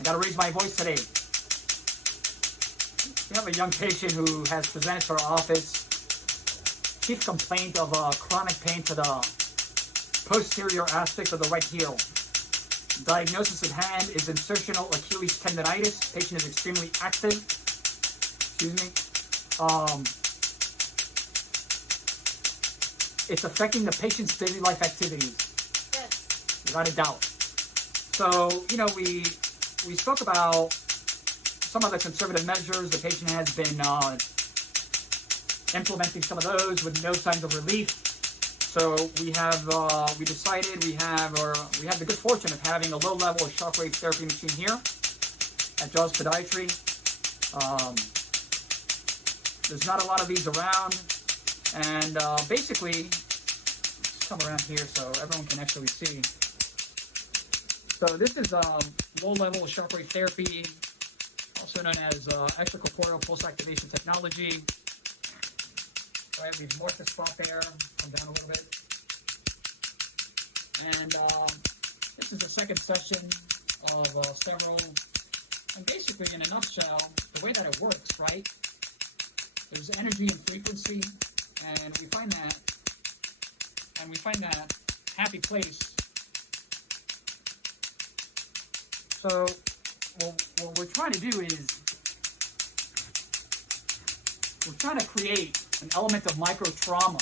I gotta raise my voice today. We have a young patient who has presented to our office. Chief complaint of chronic pain to the posterior aspect of the right heel. Diagnosis at hand is insertional Achilles tendonitis. Patient is extremely active. Excuse me. It's affecting the patient's daily life activities. Yes. Without a doubt. So, you know, we spoke about some of the conservative measures. The patient has been implementing some of those with no signs of relief. So we have we have the good fortune of having a low level of shockwave therapy machine here at Jaws Podiatry. There's not a lot of these around, and basically, let's come around here so everyone can actually see. So this is low level shockwave therapy, also known as extracorporeal pulse activation technology. Right, we've marked the spot there. Come down a little bit. And this is the second session of several. And basically, in a nutshell, the way that it works, right? There's energy and frequency, and we find that happy place. So, what we're trying to do is we're trying to create an element of micro trauma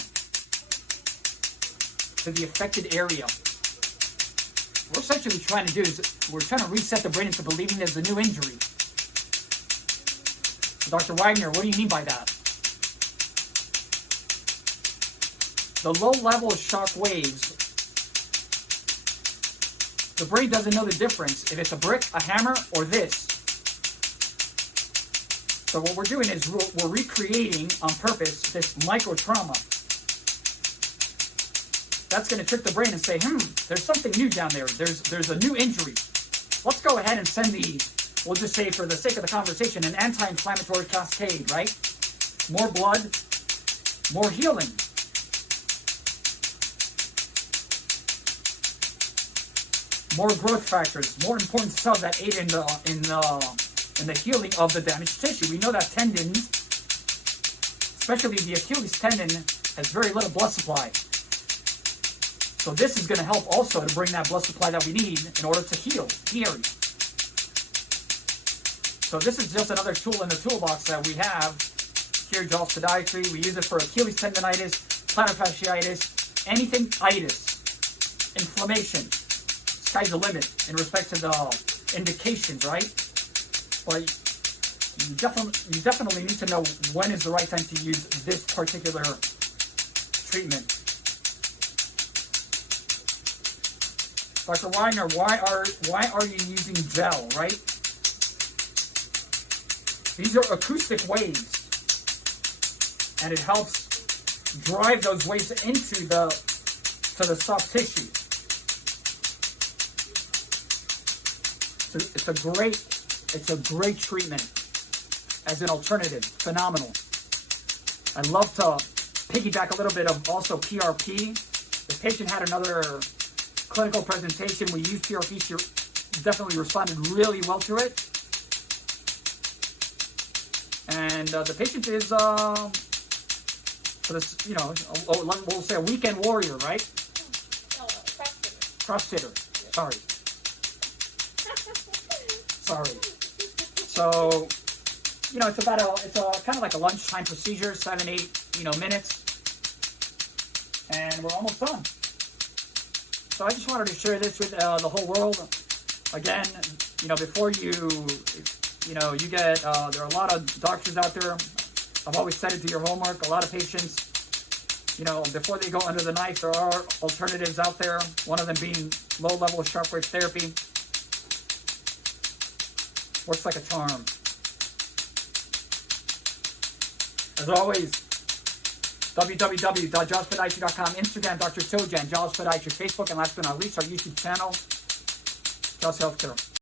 to the affected area. What we're essentially trying to do is we're trying to reset the brain into believing there's a new injury. Dr. Wagner, what do you mean by that? The low level of shock waves, the brain doesn't know the difference if it's a brick, a hammer, or this. So what we're doing is we're recreating on purpose this micro trauma. That's going to trick the brain and say, there's something new down there. There's a new injury. Let's go ahead and send we'll just say for the sake of the conversation, an anti-inflammatory cascade, right? More blood, more healing. More growth factors, more important cells that aid in the healing of the damaged tissue. We know that tendons, especially the Achilles tendon, has very little blood supply. So this is going to help also to bring that blood supply that we need in order to heal the area. So this is just another tool in the toolbox that we have here at Jaws Podiatry. We use it for Achilles tendonitis, plantar fasciitis, anything itis, inflammation. Sky's the limit in respect to the indications, right? But you definitely need to know when is the right time to use this particular treatment. Dr. Wagner, why are you using gel, right? These are acoustic waves, and it helps drive those waves into the soft tissue. So it's a great treatment as an alternative. Phenomenal. I'd love to piggyback a little bit of also PRP. The patient had another clinical presentation. We used PRP. She definitely responded really well to it. And the patient is, for this, you know, we'll say a weekend warrior, right? No, CrossFitter. Sorry. So, you know, it's kind of like a lunchtime procedure, 7-8, minutes, and we're almost done. So I just wanted to share this with the whole world. Again, before you get, there are a lot of doctors out there. I've always said it to your homework. A lot of patients, before they go under the knife, there are alternatives out there. One of them being low-level shockwave therapy. Works like a charm. As always, www.jawspodiatry.com, Instagram, Dr. Sojan, Jaws Podiatry, Facebook, and last but not least, our YouTube channel, Jaws Healthcare.